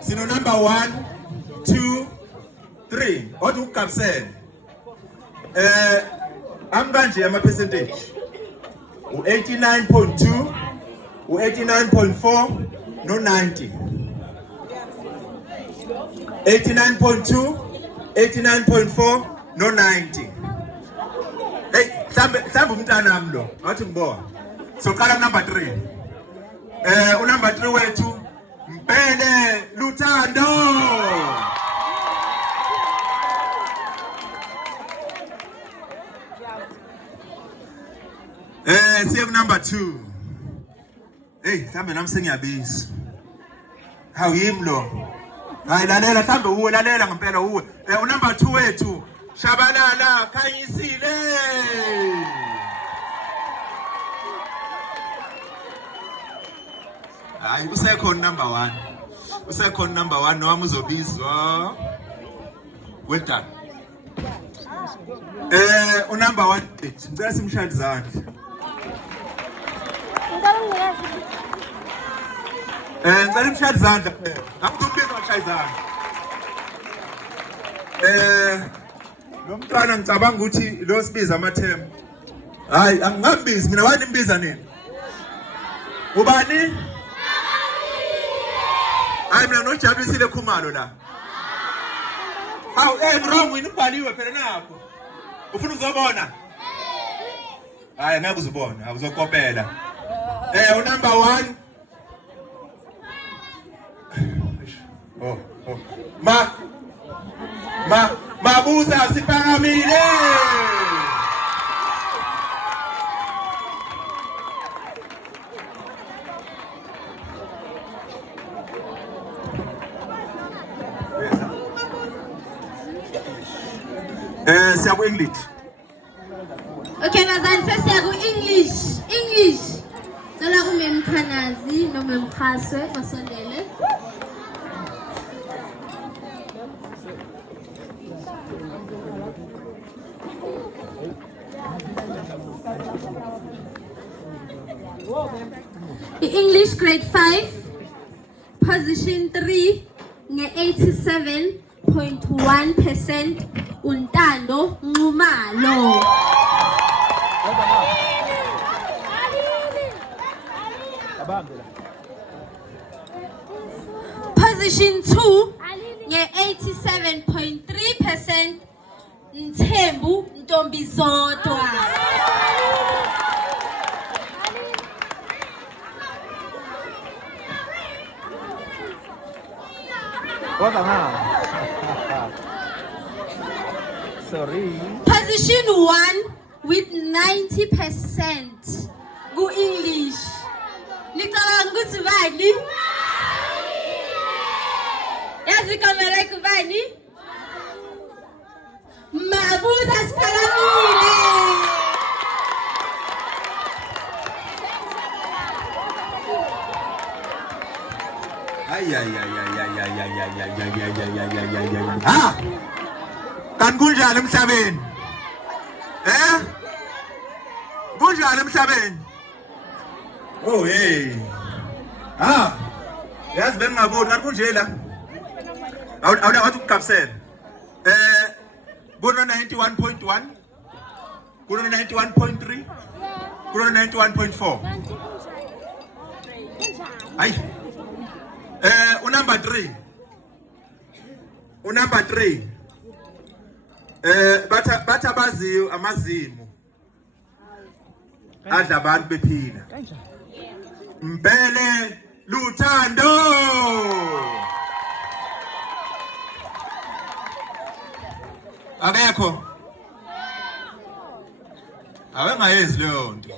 Sino number 1, 2, 3. What do you say? I'm going to my percentage. 89.2, 89.4, no 90. 89.2, 89.4, no 90. Hey, so column number 3. Number 3 way to Mpele Lutando. CM number 2. Hey, I'm singing a bass. How him lo? Hayi lalela mhlambe uwe lalela ngempela uwe. Number 2 wethu Shabalala Khanyisile. Hayi usekhona number 1. Usekhona number 1 noma uzobizwa. Well done. Number 1 ngicela simshade izandla. Ngicela imshade izandla phela. Akuthubizwa ngashaya izandla. Lo mntwana ngicabanga ukuthi lo sibiza amathembu. Hayi angingambizi mina wani imbiza nini? Ubani? Hayi mina noJabusile Khumalo la. Hawu wrong wini ubhaliwe phela nakho. Ufuna uzobona? Hayi ngeke uzubona, awuzokopela. Number 1. Oh. Mabuza Siphamile. Siya ku English. Okay, bazali sesiya ku English. Cela kumemkhanazi noma emkhaswe basondele. English grade 5 position 3 nge-87.1% uNtando Nxumalo. Position 2 nge-87.3% Mthembu Ntombizodwa. Sorry. Position 1 with 90% go English. Nicabanga ukuthi bani? Yazi kamera kubani? Mabuza Siphamile. Ay. Ha? Kan kunjani emhlabeni? Kunjani emhlabeni? Oh hey. Ha? Yazi bengingaboni ngathi kunje la. Awula wathi ukukapsela. Kuno 91.1. Kuno 91.3. Kuno 91.4. Ay. Number 3. Number 3. Batha baziyo amazimu. Adla abantu bephila. Mpele Lutando. Akekho. Awengayezi leyo nto.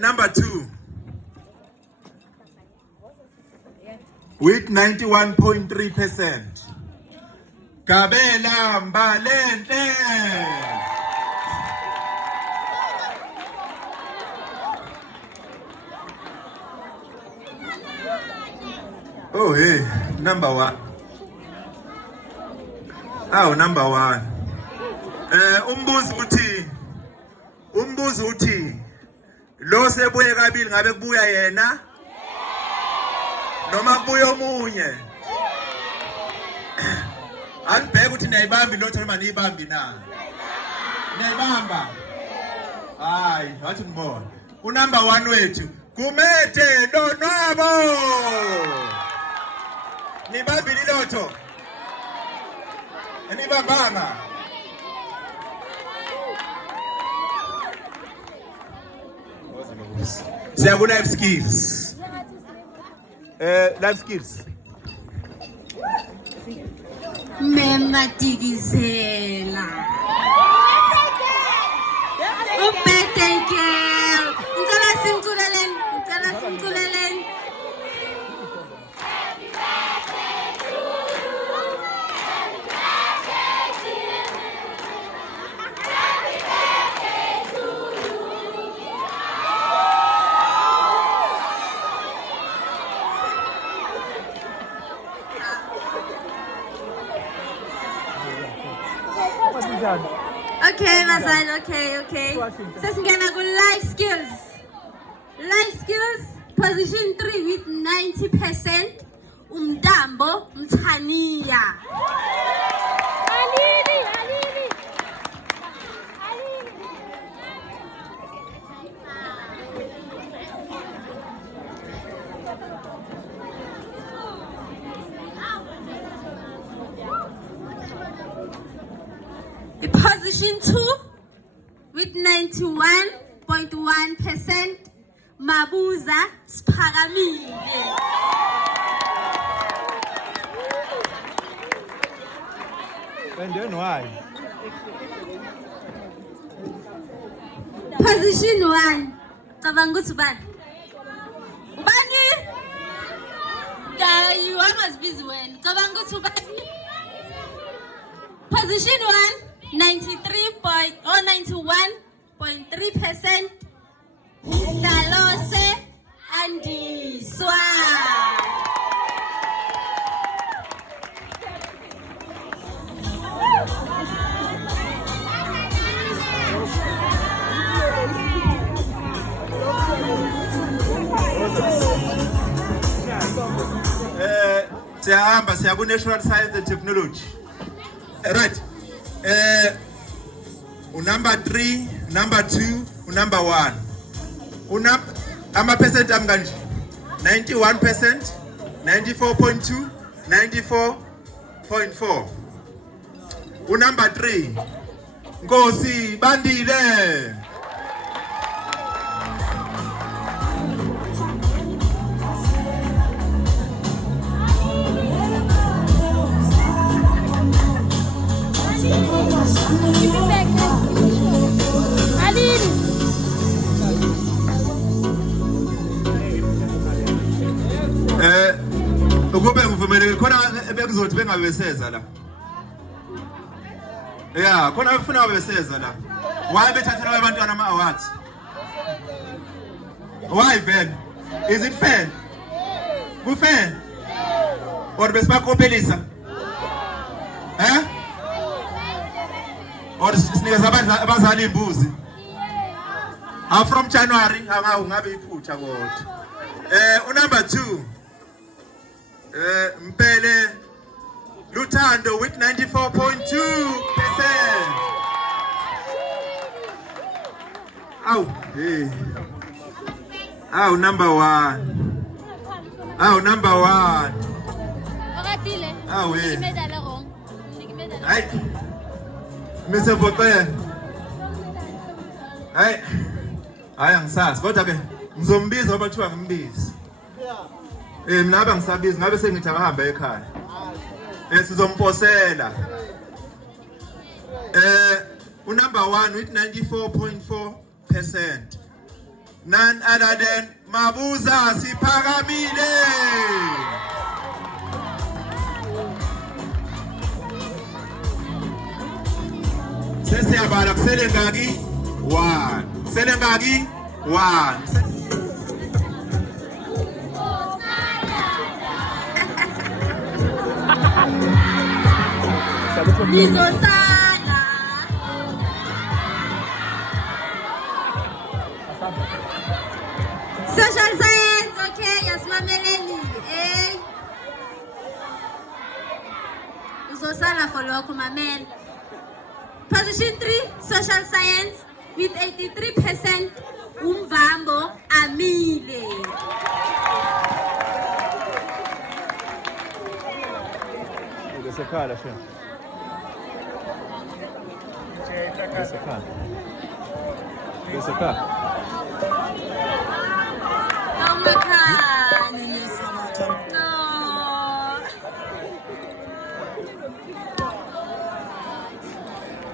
Number 2 with 91.3%. Kabela Mbalente. Oh hey, number 1. Oh, number 1. Umbuzo uthi Lo sebuye kabili ngabe kubuya yena? Noma kubuya omunye? Anibheke ukuthi niyayibamba ilotho noma niyibambi na? Niyayibamba? Hayi, wathi ngibona. Unumber 1 wethu, Gumede Lonwabo. Nibambile ilotho. Anibambanga. Siyaku life skills. Life skills. Memadikizela. Ubeteke. Ngicela simculeleni. Okay, Mazan, okay. Sesingena ku life skills. Life skills, position 3 with 90%. Umdambo Mtania. Position 2 with 91.1%. Mabuza Sphakamile. And then why? Position 1. Cabanga ukuthi ubani? Ubani? You almost busy when. Cabanga ukuthi ubani? Position 1. 91.3%. Dalose Andiswa. Siyahamba siya ku National Science and Technology. Right. Number 3, number 2, number 1. Ama-percent ami kanje. 91%, 94.2, 94.4. Number 3. Nkosi Bandile. Ukube ngivumeleke khona bekuzothi bengabeseza la. Yeah, khona befuna beseza la. Why bethathela abantwana ama-awards? Why then? Is it fair? Ku-fair? Or besibakopelisa? Or sinikeza abazali imbuzi? From January ngabe iphutha kodwa. Number 2. Mpele Luthando with 94.2%. Number 1. Number 1. Hey. Mr. Bote. Hey. Angisazi kodwa ke ngizombiza abathiwa ngimbiza. Mina aba ngisabiza ngabe sengithi akahamba ekhaya. Sizomposela. Number 1 with 94.4%. None other than Mabuza Sphakamile. Sesiyabala kusele ngaki 1. Sele ngaki 1. Nizosala. Social science, okay, yasimameleni. Eh. Uzosala for lokho mamela. Position 3, social science with 83%. Umvambo Amile. There's a car, Asha. There's a car. There's a car. Oh my God. No.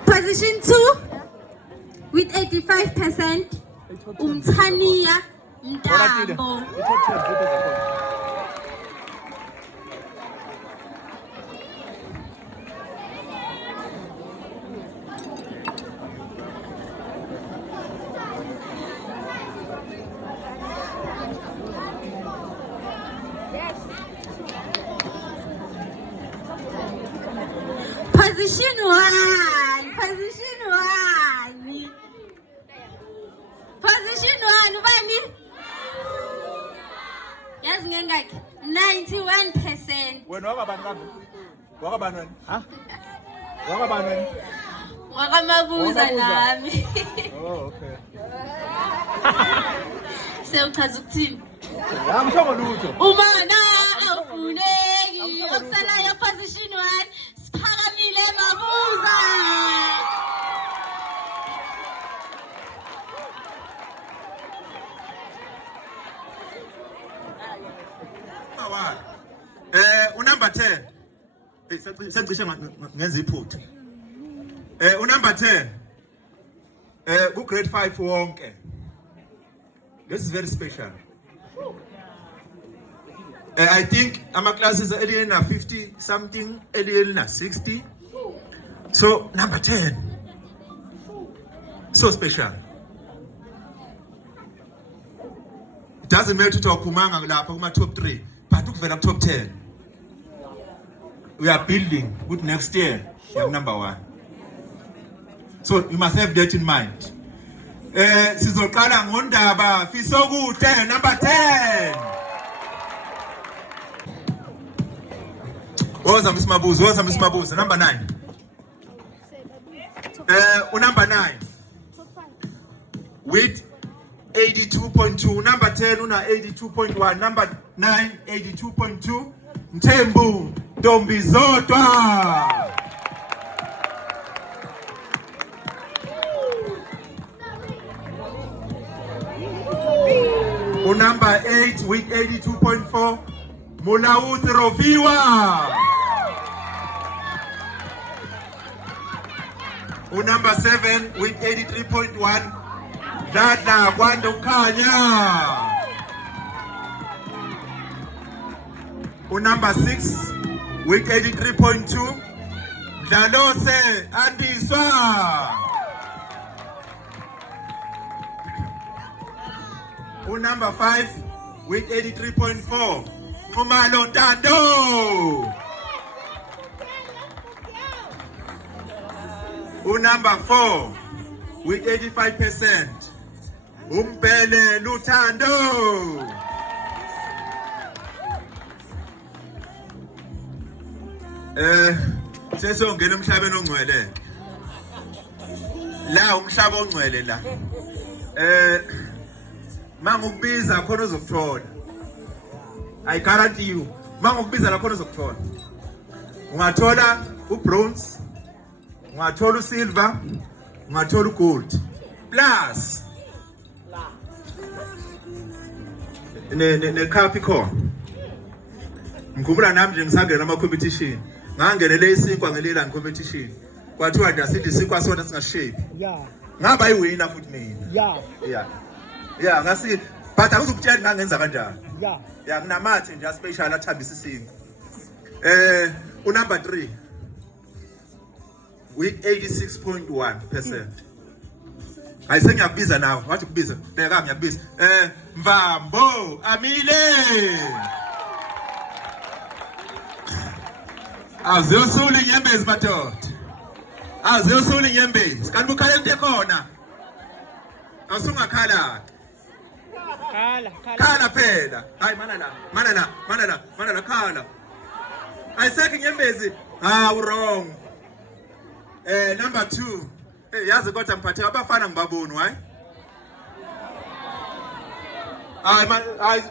Position 2 with 85%. Umthaniya Mtambo. Position 1. Position 1. Position 1 ubani? Yazi ngengakhe 91%. Wena wakabani kambe? Wakabani wena? Ha? Wakabani wena? Wakamabuza nami. Oh, okay. Sewuchaza ukuthini? Angishongo lutho. Umana awufuneki. Okusalayo position 1 Siphakamile Mabuza. Number 10. Sengisho ngenza iphutha. Number 10. Ku grade 5 wonke. This is very special. I think ama classes alien are 50 something, alien are 60. So number 10. So special. It doesn't matter to kumanga lapha kuma top 3, but ukuvela top 10. We are building good next year. We are number 1. So you must have that in mind. Sizoqala ngondaba Fisokuhle number 10. Woza Msimabuza number 9. Number 9 with 82.2. Number 10 una 82.1. Number 9 82.2. Mthembu Ntombizodwa. Number 8 with 82.4. Mulauthi Rofiwa. Number 7 with 83.1. Dada Kwandokanya. Number 6 with 83.2. Dalose Andiswa. Number 5 with 83.4. Kumalo Dando. Number 4 with 85%. Umbele Lutando. Sesongena emhlabeni ongcwele. La umhlaba ongcwele la. Mangukubiza khona uzokuthola. I guarantee you. Mangukubiza la khona uzokuthola. Ungathola ubronze, ungathola usilver, ungathola ugold. Plus ne Capricorn. Ngikhumbula nami nje ngisangena ama competition. Ngangenele isinkwa ngelela competition. Kwathiwa nje asithi isinkwa sona singashape. Yeah. Ngaba yiwina futhi mina. Yeah. Yeah, ngasi but akuzukutshela ngangenza kanjani. Yeah, kunamathe nje special athambisa isingo. Number 3 with 86.1%. Ayise ngiyakubiza nawe, wathi kubiza. Beka ngiyakubiza. Mvambo Amile. Aziyosula inyembezi madoda. Aziyosula inyembezi. Kanti bukhale into ekhona. Awusungakhala. Khala phela. Hayi mana la khala. Ayisekho inyembezi. Wrong. Number 2. Hey, yazi kodwa mphathe abafana ngibaboni, why?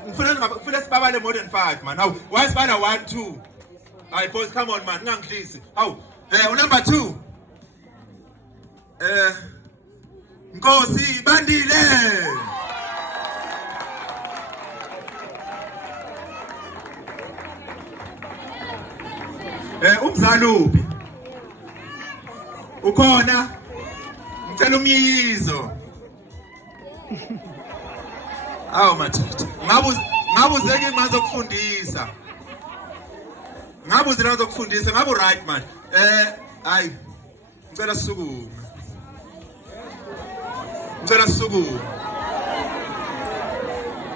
Ngifuna sibabale more than 5 man. How? Why sibala 1 2? Hayi boys, come on man, ngangidlisi. How? Number 2. Nkosi Bandile. Umzaluphi ukhona, ngicela umyiyizo. Awu mathitha, ngabuzeke ngazokufundisa. Ngabuzela ngazokufundisa, ngabu right man. Hayi, ngicela sisukume. Ngicela sisukume.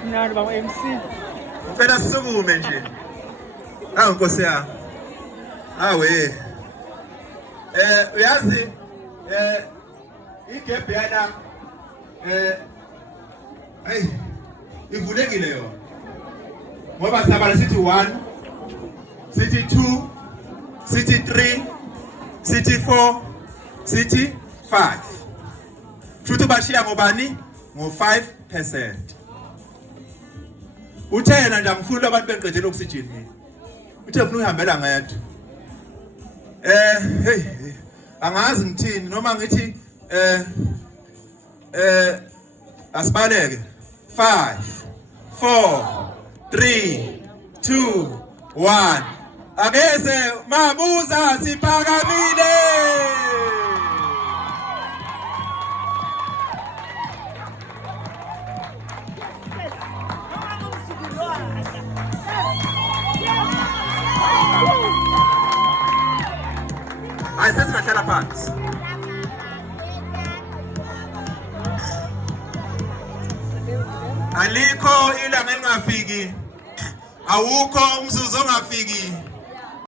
Nani baba MC? Ngicela sisukume nje. Awu Nkosi yami. Awe. Uyazi igap yana hey ivulekile yona. Ngoba sabala sithi 1, sithi 2, sithi 3, sithi 4, sithi 5. Futhi bashiya ngobani? Ngo5%. Uthe yena nje angifuni abantu beqedela oxygen mina. Uthe ufuna uhambela ngedwa. Hey, angazi ngithini noma ngithi asibaleke 5 4 3 2 1 akeze mabuza siphakamile. Ayisethi ngahlala phansi. Alikho ilanga engafiki. Awukho umzuzu ongafiki.